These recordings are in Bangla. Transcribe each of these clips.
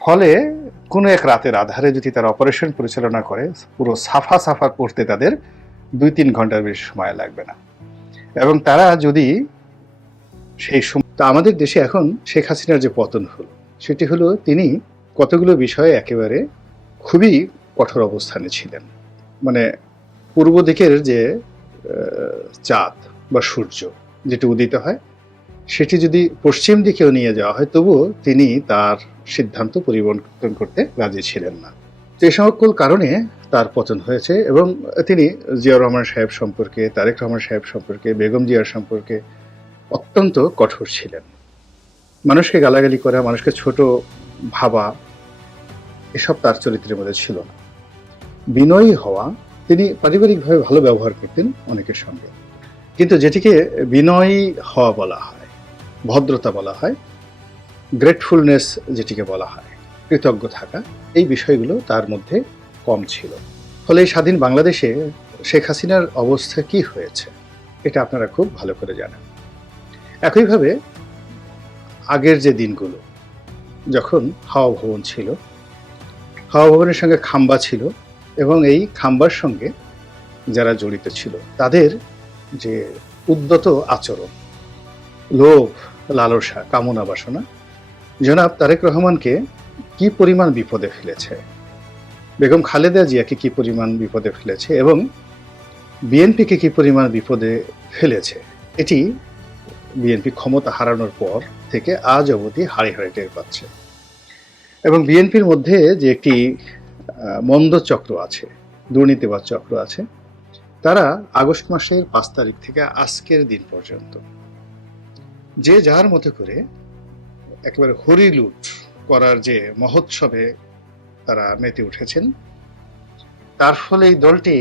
ফলে কোনো এক রাতের আধারে যদি তারা অপারেশন পরিচালনা করে, পুরো সাফা সাফা করতে তাদের ২-৩ ঘন্টার বেশি সময় লাগবে না। এবং তারা যদি সেই সময়, তো আমাদের দেশে এখন শেখ হাসিনার যে পতন হলো, সেটি হলো তিনি কতগুলো বিষয়ে একেবারে খুবই কঠোর অবস্থানে ছিলেন। মানে পূর্ব দিকের যে চাঁদ বা সূর্য যেটি উদিত হয়, সেটি যদি পশ্চিম দিকেও নিয়ে যাওয়া হয়, তবুও তিনি তার সিদ্ধান্ত পরিবর্তন করতে রাজি ছিলেন না। তো এই সকল কারণে তার পতন হয়েছে। এবং তিনি জিয়াউর রহমান সাহেব সম্পর্কে, তারেক রহমান সাহেব সম্পর্কে, বেগম জিয়ার সম্পর্কে অত্যন্ত কঠোর ছিলেন। মানুষকে গালাগালি করা, মানুষকে ছোট ভাবা, এসব তার চরিত্রের মধ্যে ছিল না। বিনয়ী হওয়া, তিনি পারিবারিকভাবে ভালো ব্যবহার করতেন অনেকের সঙ্গে, কিন্তু যেটিকে বিনয়ী হওয়া বলা হয়, ভদ্রতা বলা হয়, গ্রেটফুলনেস যেটিকে বলা হয়, কৃতজ্ঞ থাকা, এই বিষয়গুলো তার মধ্যে কম ছিল। ফলে এই স্বাধীন বাংলাদেশে শেখ হাসিনার অবস্থা কি হয়েছে এটা আপনারা খুব ভালো করে জানেন। একইভাবে আগের যে দিনগুলো, যখন হাওয়া ভবন ছিল, হাওয়া ভবনের সঙ্গে খাম্বা ছিল, এবং এই খাম্বার সঙ্গে যারা জড়িত ছিল তাদের যে উদ্যত আচরণ, লোভ, লালসা, কামনা বাসনা জনাব তারেক রহমানকে কি পরিমাণ বিপদে ফেলেছে, বেগম খালেদা জিয়াকে কি পরিমাণ বিপদে ফেলেছে, এবং বিএনপিকে কি পরিমাণ বিপদে ফেলেছে, এটি বিএনপি ক্ষমতা হারানোর পর থেকে আজ অবধি হাড়ে হাড়ে টের পাচ্ছে। এবং বিএনপির মধ্যে যে একটি মন্দ চক্র আছে, দুর্নীতিবাদ চক্র আছে, তারা আগস্ট মাসের 5 তারিখ থেকে আজকের দিন পর্যন্ত যে যার মতো করে একেবারে হরিলুট করার যে মহোৎসবে তারা মেতে উঠেছেন, তার ফলে এই দলটি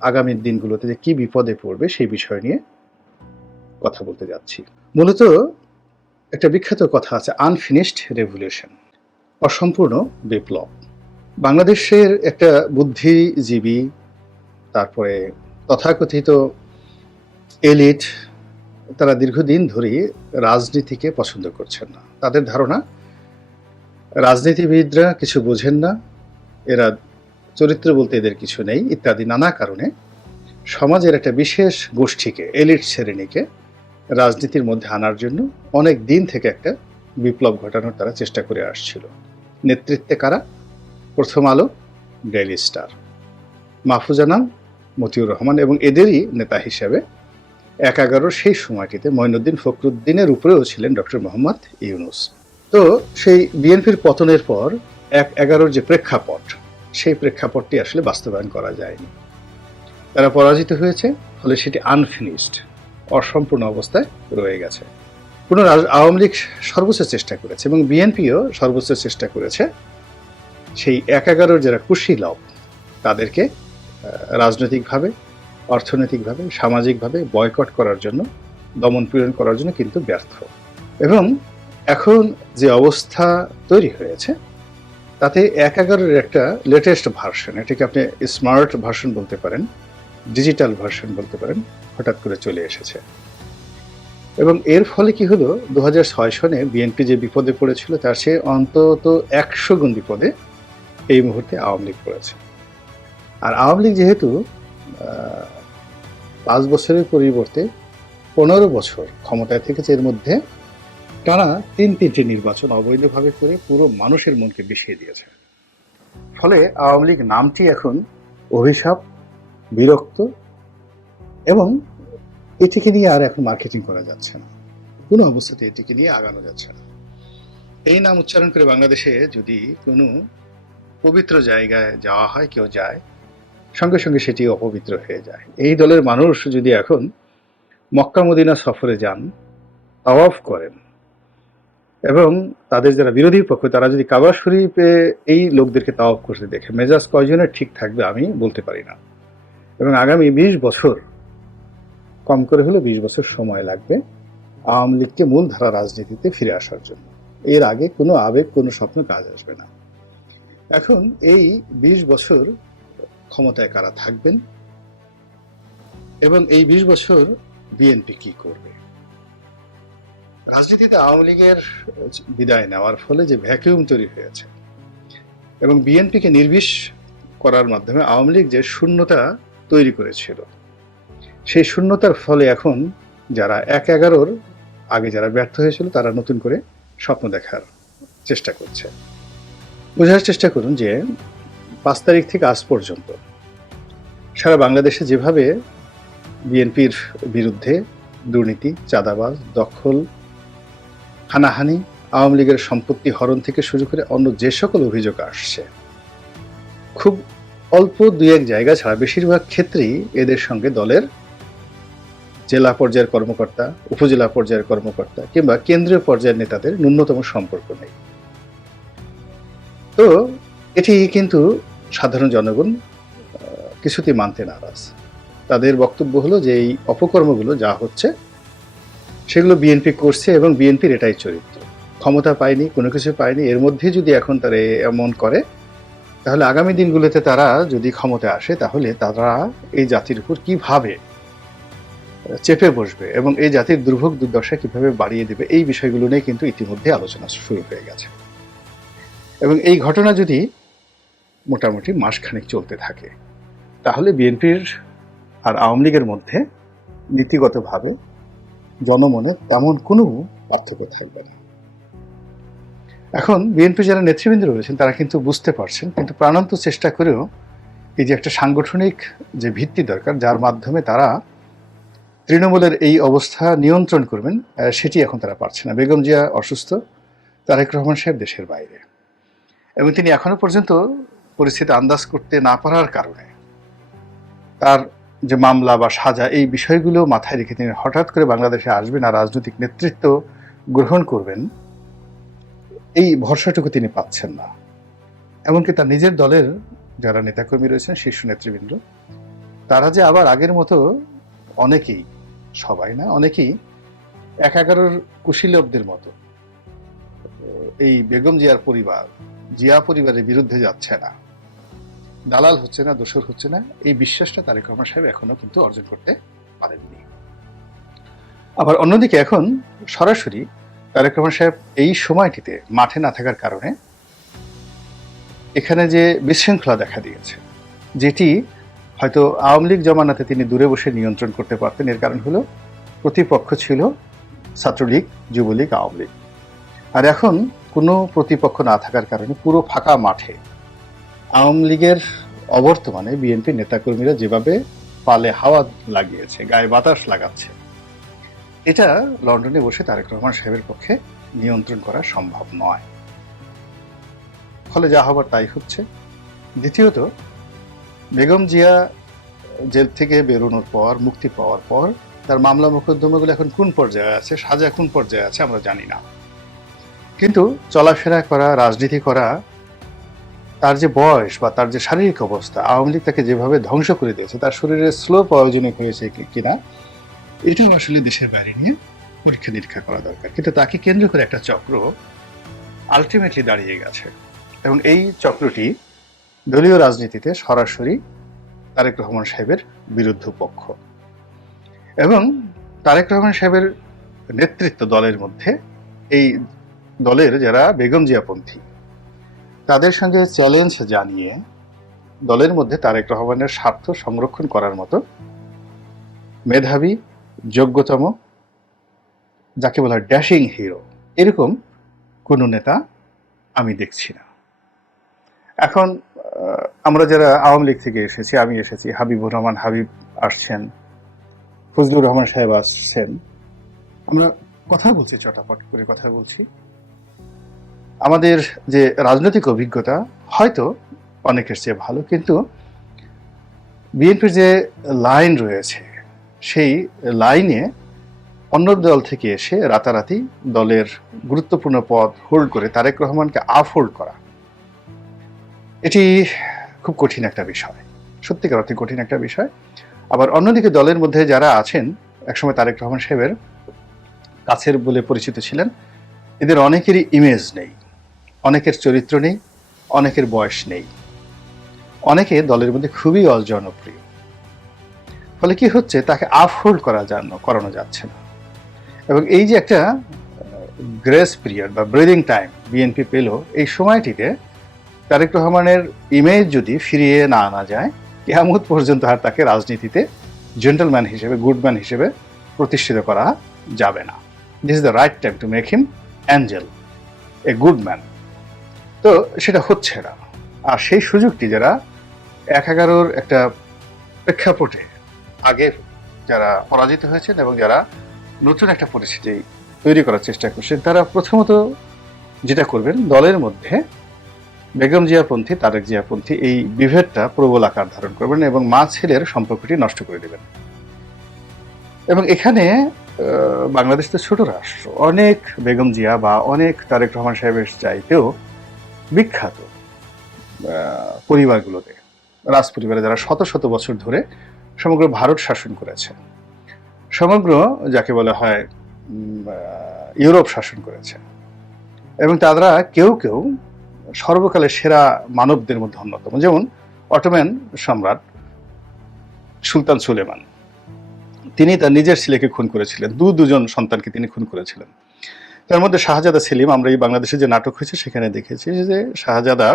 আগামী দিনগুলোতে যে কি বিপদে পড়বে সেই বিষয় নিয়ে কথা বলতে যাচ্ছি। মূলত একটা বিখ্যাত কথা আছে, আনফিনিশড রেভলিউশন, অসম্পূর্ণ বিপ্লব। বাংলাদেশের একটা বুদ্ধিজীবী, তারপরে তথাকথিত এলিট, তারা দীর্ঘদিন ধরেই রাজনীতিকে পছন্দ করছেন না। তাদের ধারণা রাজনীতিবিদরা কিছু বোঝেন না, এরা চরিত্র বলতে এদের কিছু নেই, ইত্যাদি নানা কারণে সমাজের একটা বিশেষ গোষ্ঠীকে, এলিট শ্রেণীকে রাজনীতির মধ্যে আনার জন্য অনেক দিন থেকে একটা বিপ্লব ঘটানোর তারা চেষ্টা করে আসছিল। নেতৃত্বে কারা? প্রথম আলো, ডেইলি স্টার, মাহফুজা আনাম, মতিউর রহমান, এবং এদেরই নেতা হিসেবে ১/১১ সেই সময়টিতে মঈনুদ্দিন ফখরুদ্দিনের উপরেও ছিলেন ডক্টর মোহাম্মদ ইউনূস। তো সেই বিএনপির পতনের পর ১/১১ যে প্রেক্ষাপট, সেই প্রেক্ষাপটটি আসলে বাস্তবায়ন করা যায়নি। তারা পরাজিত হয়েছে, ফলে সেটি আনফিনিশড, অসম্পূর্ণ অবস্থায় রয়ে গেছে। আওয়ামী লীগ সর্বোচ্চ চেষ্টা করেছে এবং বিএনপিও সর্বোচ্চ চেষ্টা করেছে সেই ১/১১ যারা কুশীলব তাদেরকে রাজনৈতিকভাবে, অর্থনৈতিকভাবে, সামাজিকভাবে বয়কট করার জন্য, দমন পীড়ন করার জন্য, কিন্তু ব্যর্থ। এবং এখন যে অবস্থা তৈরি হয়েছে তাতে ১/১১ একটা লেটেস্ট ভার্সন, এটাকে আপনি স্মার্ট ভার্সন বলতে পারেন, ডিজিটাল ভার্সন বলতে পারেন, হঠাৎ করে চলে এসেছে। এবং এর ফলে কি হলো, ২০০৬ সনে বিএনপি যে বিপদে পড়েছিল তার চেয়ে অন্তত ১০০ গুণ বিপদে এই মুহূর্তে আওয়ামী লীগ পড়েছে। আর আওয়ামী লীগ যেহেতু ৫ বছরের পরিবর্তে ১৫ বছর ক্ষমতায় থেকেছে, এর মধ্যে টানা ৩টি নির্বাচন অবৈধভাবে করে পুরো মানুষের মনকে বিষিয়ে দিয়েছে। ফলে আওয়ামী লীগ নামটি এখন অভিশাপ, বিরক্ত, এবং এটিকে নিয়ে আর এখন মার্কেটিং করা যাচ্ছে না, কোনো অবস্থাতে এটিকে নিয়ে আগানো যাচ্ছে না। এই নাম উচ্চারণ করে বাংলাদেশে যদি কোনো পবিত্র জায়গায় যাওয়া হয়, কেউ যায়, সঙ্গে সঙ্গে সেটি অপবিত্র হয়ে যায়। এই দলের মানুষ যদি এখন মক্কা মদিনা সফরে যান, তাওয়াফ করেন, এবং তাদের যারা বিরোধী পক্ষ তারা যদি কাবা শরীফে এই লোকদেরকে তাওয়াফ করতে দেখে, মেজাজ কয়জনের ঠিক থাকবে আমি বলতে পারি না। এবং আগামী ২০ বছর, কম করে হলে ২০ বছর সময় লাগবে আওয়ামী লীগকে মূলধারা রাজনীতিতে ফিরে আসার জন্য। এর আগে কোনো আবেগ, কোনো স্বপ্ন কাজ আসবে না। এখন এই ২০ বছর ক্ষমতায় কারা থাকবেন এবং এই ২০ বছর বিএনপি কি করবে, রাজনীতিতে আওয়ামী লীগের বিদায় নেওয়ার ফলে যে ভ্যাকুয়াম তৈরি হয়েছে এবং বিএনপিকে নির্বিষ করার মাধ্যমে আওয়ামী লীগ যে শূন্যতা তৈরি করেছিল, সেই শূন্যতার ফলে এখন যারা ১/১১-র আগে যারা ব্যর্থ হয়েছিল তারা নতুন করে স্বপ্ন দেখার চেষ্টা করছে। বোঝার চেষ্টা করুন যে ৫ তারিখ থেকে আজ পর্যন্ত সারা বাংলাদেশে যেভাবে বিএনপির বিরুদ্ধে দুর্নীতি, চাঁদাবাজ, দখল, হানাহানি, আওয়ামী লীগের সম্পত্তি হরণ থেকে শুরু করে অন্য যে সকল অভিযোগ আসছে, খুব অল্প ২-১ জায়গা ছাড়া বেশিরভাগ ক্ষেত্রেই এদের সঙ্গে দলের জেলা পর্যায়ের কর্মকর্তা, উপজেলা পর্যায়ের কর্মকর্তা কিংবা কেন্দ্রীয় পর্যায়ের নেতাদের ন্যূনতম সম্পর্ক নেই। তো এটি কিন্তু সাধারণ জনগণ কিছুতেই মানতে নারাজ। তাদের বক্তব্য হলো যে এই অপকর্মগুলো যা হচ্ছে সেগুলো বিএনপি করছে এবং বিএনপির এটাই চরিত্র। ক্ষমতা পায়নি, কোনো কিছু পায়নি, এর মধ্যে যদি এখন তারা এমন করে তাহলে আগামী দিনগুলোতে তারা যদি ক্ষমতায় আসে তাহলে তারা এই জাতির উপর কিভাবে চেপে বসবে এবং এই জাতির দুর্ভোগ দুর্দশা কিভাবে বাড়িয়ে দেবে, এই বিষয়গুলো নিয়ে কিন্তু ইতিমধ্যে আলোচনা শুরু হয়ে গেছে। এবং এই ঘটনা যদি মোটামুটি মাসখানেক চলতে থাকে তাহলে বিএনপির আর আওয়ামী লীগের মধ্যে নীতিগতভাবে জনমনে তেমন কোনো পার্থক্য থাকবে না। এখন বিএনপি যারা নেতৃবৃন্দ রয়েছেন তারা কিন্তু বুঝতে পারছেন, কিন্তু প্রাণান্ত চেষ্টা করেও এই যে একটা সাংগঠনিক যে ভিত্তি দরকার যার মাধ্যমে তারা তৃণমূলের এই অবস্থা নিয়ন্ত্রণ করবেন, সেটি এখন তারা পারছে না। বেগম জিয়া অসুস্থ, তারেক রহমান সাহেব দেশের বাইরে, এবং তিনি এখনো পর্যন্ত পরিস্থিতি আন্দাজ করতে না পারার কারণে তার যে মামলা বা সাজা, এই বিষয়গুলো মাথায় রেখে তিনি হঠাৎ করে বাংলাদেশে আসবেন আর রাজনৈতিক নেতৃত্ব গ্রহণ করবেন, এই ভরসাটুকু তিনি পাচ্ছেন না। এমনকি তার নিজের দলের যারা নেতাকর্মী রয়েছেন, শীর্ষ নেতৃবৃন্দ, তারা যে আবার আগের মতো অনেকেই, সবাই না, অনেকেই ১/১১-র কুশীলবদের মতো এই বেগম জিয়ার পরিবার, জিয়া পরিবারের বিরুদ্ধে যাচ্ছে না, দালাল হচ্ছে না, দোসর হচ্ছে না, এই বিশ্বাসটা তারেক রহমান সাহেব এখনো কিন্তু অর্জন করতে পারেননি। আবার অন্যদিকে এখন সরাসরি তারেক রহমান সাহেব এই সময়টিতে মাঠে না থাকার কারণে এখানে যে বিশৃঙ্খলা দেখা দিয়েছে, যেটি হয়তো আওয়ামী লীগ জমানাতে তিনি দূরে বসে নিয়ন্ত্রণ করতে পারতেন, এর কারণ হলো প্রতিপক্ষ ছিল ছাত্রলীগ, যুবলীগ, আওয়ামী লীগ। আর এখন কোনো প্রতিপক্ষ না থাকার কারণে পুরো ফাঁকা মাঠে আওয়ামী লীগের অবর্তমানে বিএনপির নেতাকর্মীরা যেভাবে পালে হাওয়া লাগিয়েছে, গায়ে বাতাস লাগাচ্ছে, এটা লন্ডনে বসে তারেক রহমান সাহেবের পক্ষে নিয়ন্ত্রণ করা সম্ভব নয়। ফলে যা হবার তাই হচ্ছে। দ্বিতীয়ত, বেগম জিয়া জেল থেকে বেরোনোর পর, মুক্তি পাওয়ার পর তার মামলা মোকদ্দমাগুলো এখন কোন পর্যায়ে আছে, সাজা কোন পর্যায়ে আছে আমরা জানি না, কিন্তু চলাফেরা করা, রাজনীতি করা, তার যে বয়স বা তার যে শারীরিক অবস্থা, আওয়ামী লীগ তাকে যেভাবে ধ্বংস করে দিয়েছে, তার শরীরে স্লো পয়জনিক হয়েছে কিনা এটাও আসলে দেশের বাইরে নিয়ে পরীক্ষা নিরীক্ষা করা দরকার। কিন্তু তাকে কেন্দ্র করে একটা চক্র আলটিমেটলি দাঁড়িয়ে গেছে এবং এই চক্রটি দলীয় রাজনীতিতে সরাসরি তারেক রহমান সাহেবের বিরুদ্ধ পক্ষ, এবং তারেক রহমান সাহেবের নেতৃত্ব দলের মধ্যে এই দলের যারা বেগম জিয়াপন্থী, তাদের সঙ্গে চ্যালেঞ্জ জানিয়ে দলের মধ্যে তারেক রহমানের স্বার্থ সংরক্ষণ করার মতো মেধাবী, যোগ্যতম, যাকে বলা হয় ড্যাশিং হিরো, এরকম কোনো নেতা আমি দেখছি না। এখন আমরা যারা আওয়ামী লীগ থেকে এসেছি, আমি এসেছি, হাবিবুর রহমান হাবিব আসছেন, ফজলুর রহমান সাহেব আসছেন, আমরা কথা বলছি, চটাপট করে কথা বলছি। আমাদের যে রাজনৈতিক অভিজ্ঞতা হয়তো অনেকের চেয়ে ভালো, কিন্তু বিএনপির যে লাইন রয়েছে সেই লাইনে অন্য দল থেকে এসে রাতারাতি দলের গুরুত্বপূর্ণ পদ হোল্ড করে তারেক রহমানকে আফহোল্ড করা, এটি খুব কঠিন একটা বিষয়, সত্যিকার অর্থে কঠিন একটা বিষয়। আবার অন্যদিকে দলের মধ্যে যারা আছেন, একসময় তারেক রহমান সাহেবের কাছের বলে পরিচিত ছিলেন, এদের অনেকেরই ইমেজ নেই, অনেকের চরিত্র নেই, অনেকের বয়স নেই, অনেকে দলের মধ্যে খুবই অজনপ্রিয়। ফলে কি হচ্ছে, তাকে আফহোল্ড করানো যাচ্ছে না। এবং এই যে একটা গ্রেস পিরিয়ড বা ব্রিদিং টাইম বিএনপি পেল, এই সময়টিতে তারেক রহমানের ইমেজ যদি ফিরিয়ে না আনা যায়, কিয়ামত পর্যন্ত আর তাকে রাজনীতিতে জেন্টলম্যান হিসেবে, গুডম্যান হিসেবে প্রতিষ্ঠিত করা যাবে না। This is the right time to make him Angel, a good man. তো সেটা হচ্ছে না। আর সেই সুযোগটি যারা ১/১১ একটা প্রেক্ষাপটে আগে যারা পরাজিত হয়েছেন এবং যারা নতুন একটা পরিস্থিতি তৈরি করার চেষ্টা করছেন, তারা প্রথমত যেটা করবেন, দলের মধ্যে বেগম জিয়াপন্থী, তারেক জিয়াপন্থী এই বিভেদটা প্রবল আকার ধারণ করবেন এবং মা ছেলের সম্পর্কটি নষ্ট করে দেবেন। এবং এখানে বাংলাদেশ তো ছোট রাষ্ট্র, অনেক বেগম জিয়া বা অনেক তারেক রহমান সাহেবের চাইতেও বিখ্যাত পরিবারগুলোতে, রাজ পরিবারে যারা শত শত বছর ধরে সমগ্র ভারত শাসন করেছে, সমগ্র যাকে বলা হয় ইউরোপ শাসন করেছে, এবং তারা কেউ কেউ সর্বকালের সেরা মানবদের মধ্যে অন্যতম। যেমন অটোম্যান সম্রাট সুলতান সুলেমান, তিনি তার নিজের ছেলেকে খুন করেছিলেন, দুজন সন্তানকে তিনি খুন করেছিলেন। তার মধ্যে শাহজাদা সেলিম, আমরা এই বাংলাদেশে যে নাটক হয়েছে সেখানে দেখেছি যে শাহজাদা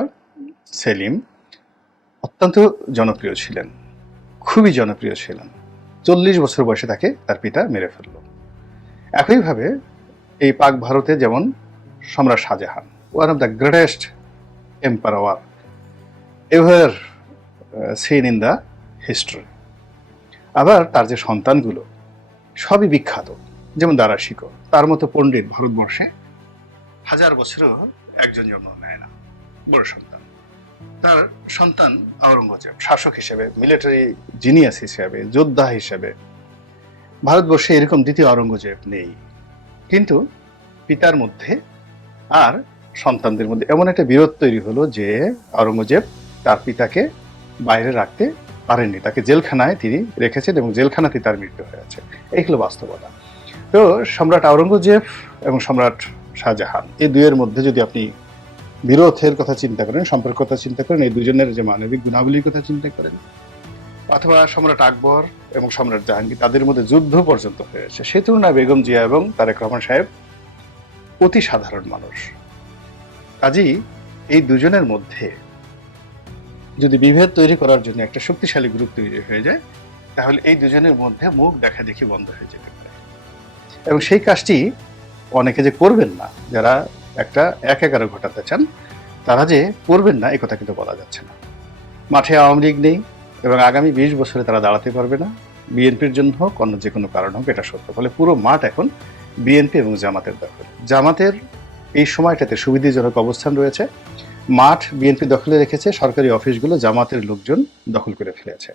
সেলিম অত্যন্ত জনপ্রিয় ছিলেন, খুবই জনপ্রিয় ছিলেন। 40 বছর বয়সে তাকে তার পিতা মেরে ফেলল। একইভাবে এই পাক ভারতে যেমন সম্রাট Shahjahan, one of the greatest empire ever seen in the history. আবার তার যে সন্তানগুলো সবই বিখ্যাত, যেমন দারা শিকো, তার মতো পণ্ডিত ভারতবর্ষে 1000 বছরেও একজন জন্ম নেয় না, বড় সন্তান। তার সন্তান আওরঙ্গজেব, শাসক হিসেবে, মিলিটারি জিনিয়াস হিসেবে, যোদ্ধা হিসেবে ভারতবর্ষে এরকম দ্বিতীয় আওরঙ্গজেব নেই। কিন্তু পিতার মধ্যে আর সন্তানদের মধ্যে এমন একটা বিরোধ তৈরি হলো যে আওরঙ্গজেব তার পিতাকে বাইরে রাখতে পারেননি, তাকে জেলখানায় তিনি রেখেছেন এবং জেলখানাতে তার মৃত্যু হয়েছে। এই হলো বাস্তবতা। তো সম্রাট আওরঙ্গজেব এবং সম্রাট শাহজাহান, এই দুইয়ের মধ্যে যদি আপনি বিরোধের কথা চিন্তা করেন, সম্পর্কের কথা চিন্তা করেন, এই দুজনের যে মানবিক গুণাবলীর কথা চিন্তা করেন, অথবা সম্রাট আকবর এবং সম্রাট জাহাঙ্গীর, তাদের মধ্যে যুদ্ধ পর্যন্ত হয়েছে, সেই তুলনায় বেগম জিয়া এবং তারেক রহমান সাহেব অতি সাধারণ মানুষ। কাজেই এই দুজনের মধ্যে যদি বিভেদ তৈরি করার জন্য একটা শক্তিশালী গ্রুপ তৈরি হয়ে যায়, তাহলে এই দুজনের মধ্যে মুখ দেখা দেখি বন্ধ হয়ে যেতে পারে। এবং সেই কাজটি অনেকে যে করবেন না, যারা একটা ১/১১ ঘটাতে চান, তারা যে করবেন না এই কথা কিন্তু বলা যাচ্ছে না। মাঠে আওয়ামী লীগ নেই এবং আগামী 20 বছরে তারা দাঁড়াতে পারবে না, বিএনপির জন্য হোক অন্য যে কোনো কারণ হোক, এটা সত্য। ফলে পুরো মাঠ এখন বিএনপি এবং জামাতের দখলে। জামাতের এই সময়টাতে সুবিধাজনক অবস্থান রয়েছে, মাঠ বিএনপি দখলে রেখেছে, সরকারি অফিসগুলো জামাতের লোকজন দখল করে ফেলেছে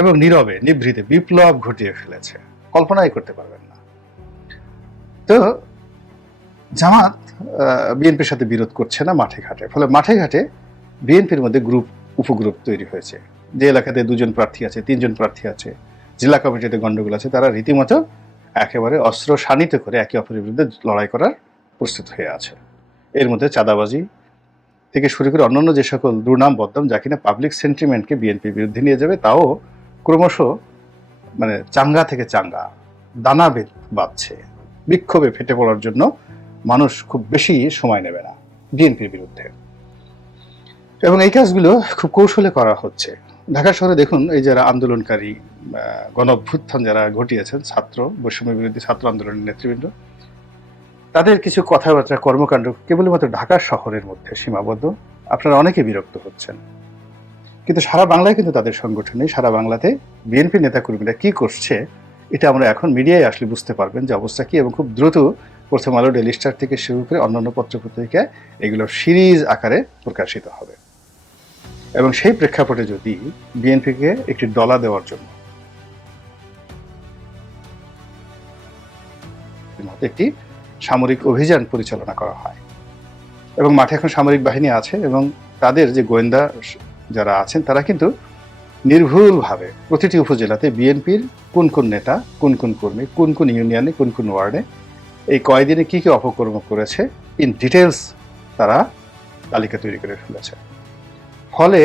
এবং নীরবে নিভৃতে বিপ্লব ঘটিয়ে ফেলেছে, কল্পনাই করতে পারবেন না। তো জামাত বিএনপির সাথে বিরোধ করছে না মাঠে ঘাটে, ফলে মাঠে ঘাটে বিএনপির মধ্যে গ্রুপ, উপগ্রুপ তৈরি হয়েছে। যে এলাকাতে 2জন প্রার্থী আছে, 3জন প্রার্থী আছে, জেলা কমিটিতে গন্ডগোল আছে, তারা রীতিমতো একেবারে অস্ত্র শানিত করে একে অপরের বিরুদ্ধে লড়াই করার প্রস্তুত হয়ে আছে। এর মধ্যে চাঁদাবাজি থেকে শুরু করে অন্যান্য যে সকল দুর্নাম বদনাম, যা কিনা পাবলিক সেন্টিমেন্টকে বিএনপির বিরুদ্ধে নিয়ে যাবে, তাও ক্রমশ মানে চাঙ্গা থেকে চাঙ্গা দানা বাঁধছে। বিক্ষোভে ফেটে পড়ার জন্য মানুষ খুব বেশি সময় নেবে না বিএনপির বিরুদ্ধে, এবং এই কাজগুলো খুব কৌশলে করা হচ্ছে। ঢাকা শহরে দেখুন, এই যারা আন্দোলনকারী, গণ অভ্যুত্থান যারা ঘটিয়েছেন, ছাত্র বৈষম্য বিরোধী ছাত্র আন্দোলনের নেতৃবৃন্দ, তাদের কিছু কথাবার্তা, কর্মকাণ্ড কেবলমাত্র ঢাকা শহরের মধ্যে সীমাবদ্ধ। আপনারা অনেকে বিরক্ত হচ্ছেন, কিন্তু সারা বাংলায় কিন্তু তাদের সংগঠন নেই। সারা বাংলাতে বিএনপি নেতাকর্মীরা কি করছে, এটা আমরা এখন মিডিয়ায় আসলে বুঝতে পারবেন যে অবস্থা কি, এবং খুব দ্রুত প্রথম আলো, ডেইলি স্টার থেকে শুরু করে অন্যান্য পত্রপত্রিকায় এগুলো সিরিজ আকারে প্রকাশিত হবে। এবং সেই প্রেক্ষাপটে যদি বিএনপিকে একটি ডলা দেওয়ার জন্য একটি সামরিক অভিযান পরিচালনা করা হয়, এবং মাঠে এখন সামরিক বাহিনী আছে, এবং তাদের যে গোয়েন্দা যারা আছেন, তারা কিন্তু নির্ভুলভাবে প্রতিটি উপজেলাতে বিএনপির কোন কোন নেতা, কোন কোন কর্মী, কোন কোন ইউনিয়নে, কোন কোন ওয়ার্ডে এই কয়দিনে কি কি অপকর্ম করেছে, ইন ডিটেলস তারা তালিকা তৈরি করে ফেলেছে। ফলে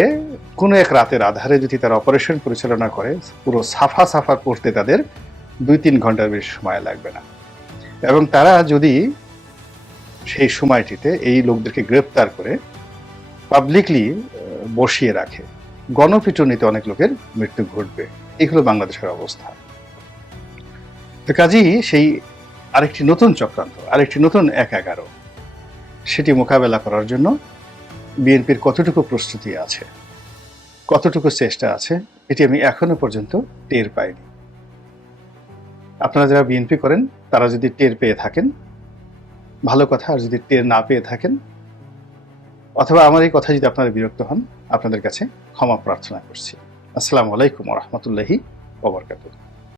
কোনো এক রাতের আধারে যদি তারা অপারেশন পরিচালনা করে, পুরো সাফা সাফা করতে তাদের 2-3 ঘন্টার বেশি সময় লাগবে না। এবং তারা যদি সেই সময়টিতে এই লোকদেরকে গ্রেপ্তার করে পাবলিকলি বসিয়ে রাখে, গণপিটুনিতে অনেক লোকের মৃত্যু ঘটবে। এই হলো বাংলাদেশের অবস্থা। তো কাজেই সেই আরেকটি নতুন চক্রান্ত, আরেকটি নতুন ১/১১, সেটি মোকাবেলা করার জন্য বিএনপির কতটুকু প্রস্তুতি আছে, কতটুকু চেষ্টা আছে, এটি আমি এখনো পর্যন্ত টের পাইনি। আপনারা যারা বিএনপি করেন তারা যদি টের পেয়ে থাকেন ভালো কথা, আর যদি টের না পেয়ে থাকেন অথবা আমার এই কথা যদি আপনারা বিরক্ত হন, আপনাদের কাছে ক্ষমা প্রার্থনা করছি। আসসালামু আলাইকুম ওয়া রাহমাতুল্লাহি ওয়া বারাকাতুহু।